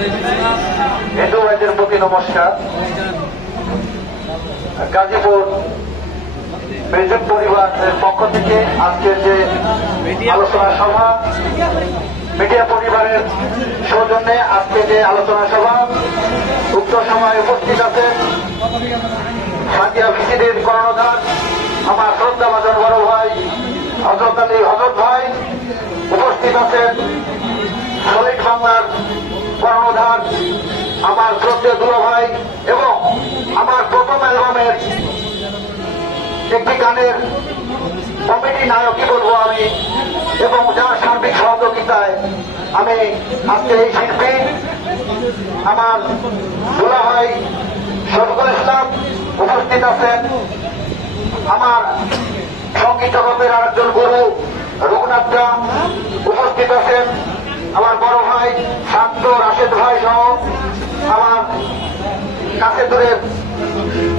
হিন্দু ভাইদের প্রতি নমস্কার। গাজীপুর বেজুট পরিবারের পক্ষ থেকে আজকের যে আলোচনা সভা, মিডিয়া পরিবারের সৌজন্যে আজকে যে আলোচনা সভা, উক্ত সময় উপস্থিত আছেন সাদিয়া ভিসিডির কর্ণধার আমার শ্রদ্ধাভাজন বড় ভাই হযরত আলী হযরত ভাই, উপস্থিত আছেন শহীদ বাংলার কর্ণধার আমার শ্রদ্ধেয় দুলা ভাই এবং আমার প্রথম অ্যালবামের একটি গানের কমিটি নায়কই বলবো আমি, এবং যার সার্বিক সহযোগিতায় আমি আজকে এই শিল্পী আমার দুলা ভাই শফিকুল ইসলাম উপস্থিত আছেন, আমার সঙ্গীত জগতের আরেকজন গুরু রঘুনাথ দা উপস্থিত আছেন, আমার বড় ভাই শান্ত রাশেদ ভাই সহ আমার কাছে দূরের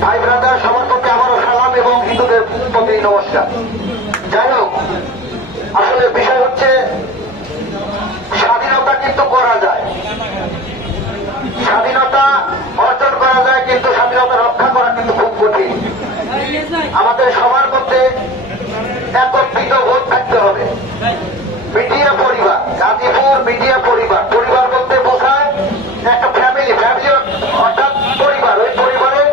ভাই ব্রাদার সবার প্রতি আমারও সালাম এবং হিন্দুদের প্রতি নমস্কার। যাই হোক, আসলে বিষয় হচ্ছে স্বাধীনতা কিন্তু করা যায়, স্বাধীনতা অর্জন করা যায়, কিন্তু স্বাধীনতা রক্ষা করা কিন্তু খুব কঠিন। আমাদের সবার মধ্যে একত্রিত বোধ থাকতে হবে। মিডিয়া পরিবার, গাজীপুর মিডিয়া পরিবার, পরিবার বলতে বোঝায় একটা ফ্যামিলি, ফ্যামিলি অর্থাৎ পরিবার। ওই পরিবারে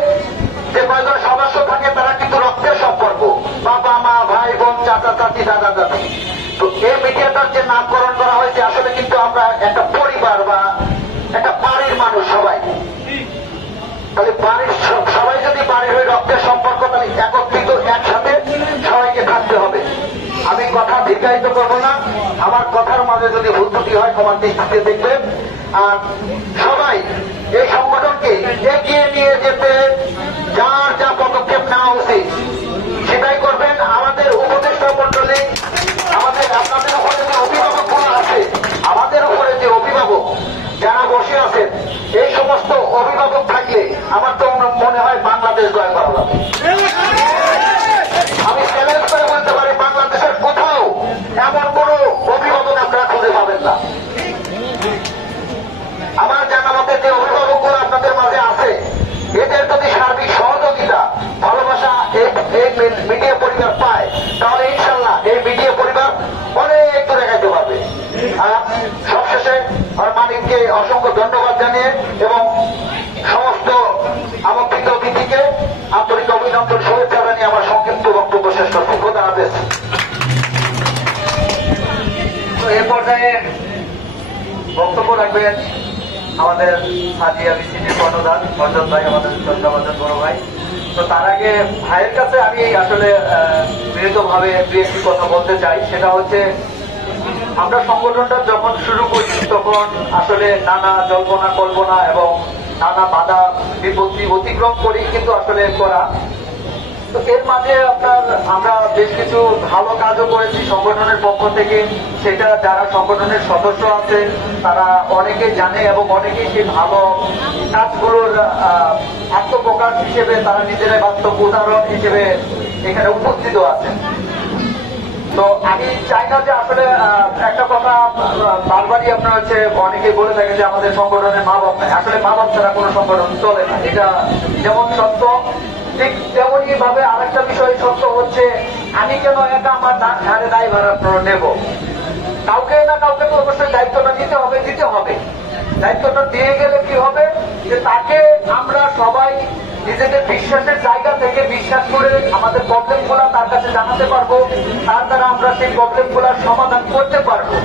যে কয়েকজন সদস্য থাকে তারা কিন্তু রক্তের সম্পর্ক, বাবা মা ভাই বোন চাচা চাচি দাদা দাদি। তো এই মিডিয়াটার যে নামকরণ করা হয়েছে, আসলে কিন্তু আমরা একটা পরিবার বা একটা বাড়ির মানুষ সবাই। তাহলে বাড়ির সবাই যদি বাড়ির হয়ে রক্তের সম্পর্ক, তাহলে একত্রিত একসাথে সবাইকে থাকতে হবে। আমি কথা দীর্ঘায়িত করবো না, আমার কথার মাঝে যদি ভুল ত্রুটি হয় ক্ষমার দৃষ্টিতে দেখবেন। আর সবাই এই সংগঠনকে এগিয়ে নিয়ে যেতে যার যা পদক্ষেপ নেওয়া উচিত সেটাই করবেন। আমাদের উপদেষ্টা মন্ডলী, আমাদের আপনাদের উপরে যে অভিভাবকগুলো আছে, আমাদের উপরে যে অভিভাবক যারা বসে আছেন, এই সমস্ত অভিভাবক থাকলে আমার তো মনে হয় বাংলাদেশ জয় করা যাবে। আমি চ্যালেঞ্জ করে বলতে পারি, বাংলাদেশের কোথাও এমন কোন অভিভাবক আপনারা খুঁজে পাবেন না। আমার জানা মতে যে অভিভাবকগুলো আপনাদের মাঝে আছে, এদের যদি সার্বিক সহযোগিতা ভালোবাসা এই মিডিয়া পরিবার পায়, তাহলে ইনশাল্লাহ এই মিডিয়া পরিবার অনেক দূরে যেতে পারবে। আর সবশেষে আমার মানিককে অসংখ্য ধন্যবাদ জানিয়ে এবং সমস্ত আমন্ত্রিত অতিথিকে আন্তরিক অভিনন্দন শুভেচ্ছা জানিয়ে আমার সংক্ষিপ্ত বক্তব্য শেষ করছি। খোদা হাফেজ। তো এ পর্যায়ে বক্তব্য রাখবেন আমাদের সাদিয়া ভিসিডির কর্ণধার অর্জন ভাই, আমাদের শ্রদ্ধাভাজন বড় ভাই। তো তার আগে ভাইয়ের কাছে আমি আসলে বিনীতভাবে দু একটি কথা বলতে চাই। সেটা হচ্ছে, আমরা সংগঠনটা যখন শুরু করি তখন আসলে নানা জল্পনা কল্পনা এবং নানা বাধা বিপত্তি অতিক্রম করি কিন্তু আসলে করা। তো এর মাঝে আমরা বেশ কিছু ভালো কাজও করেছি সংগঠনের পক্ষ থেকে। সেটা যারা সংগঠনের সদস্য আছে তারা অনেকে জানে এবং অনেকেই সেই ভালো কাজগুলোর আত্মপ্রকাশ হিসেবে তারা নিজেরাই বাস্তব উদাহরণ হিসেবে এখানে উপস্থিত আছেন। তো আমি চাই না যে আসলে একটা কথা বারবারই আপনার হচ্ছে অনেকেই বলে থাকে যে আমাদের সংগঠনের মা বাপ নাই। আসলে মা বাপ ছাড়া কোনো সংগঠন চলে না, এটা যেমন সত্য, ঠিক তেমনই ভাবে আরেকটা বিষয় সত্য হচ্ছে, আমি কেন একা আমার ঘাড়ে দায়ভার আপনারা নেব? কাউকে না কাউকে তো অবশ্যই দায়িত্বটা দিতে হবে। দায়িত্বটা দিয়ে গেলে কি হবে, যে তাকে আমরা সবাই নিজেদের বিশ্বাসের জায়গা থেকে বিশ্বাস করে আমাদের প্রবলেম গুলা তার কাছে জানাতে পারবো, তার দ্বারা আমরা সেই প্রবলেম গুলার সমাধান করতে পারবো।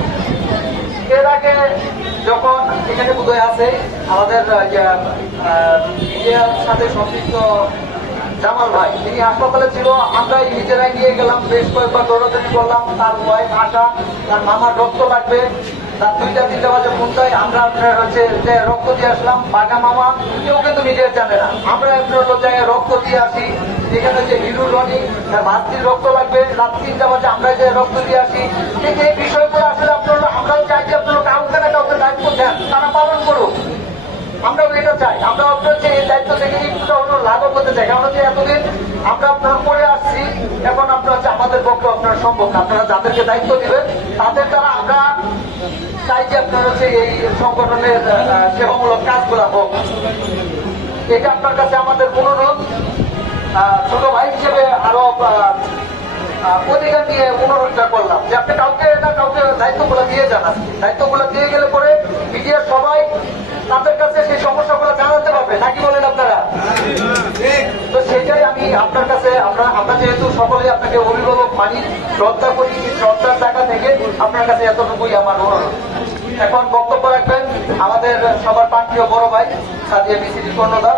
এর আগে যখন এখানে বোধহয় আছে আমাদের মিডিয়ার সাথে সম্পৃক্ত জামাল ভাই, তিনি হাসপাতালে ছিল, আমরাই নিজেরাই নিয়ে গেলাম, বেশ কয়েকবার দৌড়াদৌড়ি করলাম। তার ওয়াইফ আশা, তার মামার রক্ত লাগবে, তার 2টা-3টা বাজে ফোন দেয়, আমরা হচ্ছে রক্ত দিয়ে আসলাম। বাঘা মামা কেউ কিন্তু নিজের জানে না, আমরা একটা জায়গায় রক্ত দিয়ে আসি। এখানে হচ্ছে হিরু রনি, তার ভাতৃর রক্ত লাগবে, রাত 3টা বাজে আমরা যে রক্ত দিয়ে আসি। ঠিক এই বিষয়গুলো আসলে আমরাও চাই যে আপনারা কাউকে না কাউকে দায়িত্ব দেন, তারা পালন করুক। আমরাও এটা চাই, আমরা আপনার যে এই দায়িত্ব থেকে কিছুটা হলো লাঘব করতে চাই। কারণ হচ্ছে এতদিন আমরা আপনার করে আসছি, এখন আপনার হচ্ছে আমাদের পক্ষে আপনার সম্ভব না। আপনারা যাদেরকে দায়িত্ব দিবেন তাদের দ্বারা আমরা চাই যে আপনার হচ্ছে এই সংগঠনের সেবামূলক কাজগুলা হোক। এটা আপনার কাছে আমাদের অনুরোধ। ছোট ভাই হিসেবে আরো অধিকার নিয়ে অনুরোধটা করলাম যে আপনি কাউকে না কাউকে দায়িত্বগুলো দিয়ে যান। দায়িত্বগুলো দিয়ে গেলে পরে মিডিয়ার সবাই তাদের কাছে সেই সমস্যাগুলো জানাতে পারবে, নাকি বলেন আপনারা? তো সেটাই আমি আপনার কাছে, আমরা যেহেতু সকলে আপনাকে অভিভাবক মানি, শ্রদ্ধা করি, শ্রদ্ধার জায়গা থেকে আপনার কাছে এতটুকুই আমার অনুরোধ। এখন বক্তব্য রাখবেন আমাদের সবার প্রান্তীয় বড় ভাই সাদিয়া বিসিবি কর্ণধার।